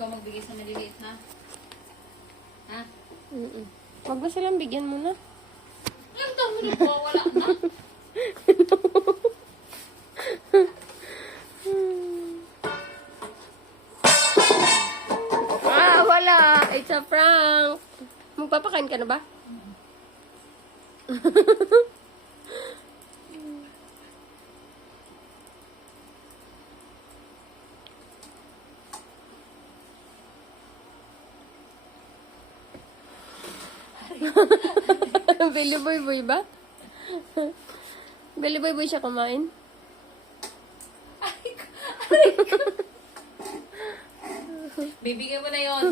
Ikaw magbigay sa maliliit na. Ha? Wag na silang bigyan muna. Ang dami na po, wala na. Wala. It's a prank. Magpapakain ka na ba? Billy Boy Boy ba? Billy Boy Boy siya kumain? Bibigyan mo na yon.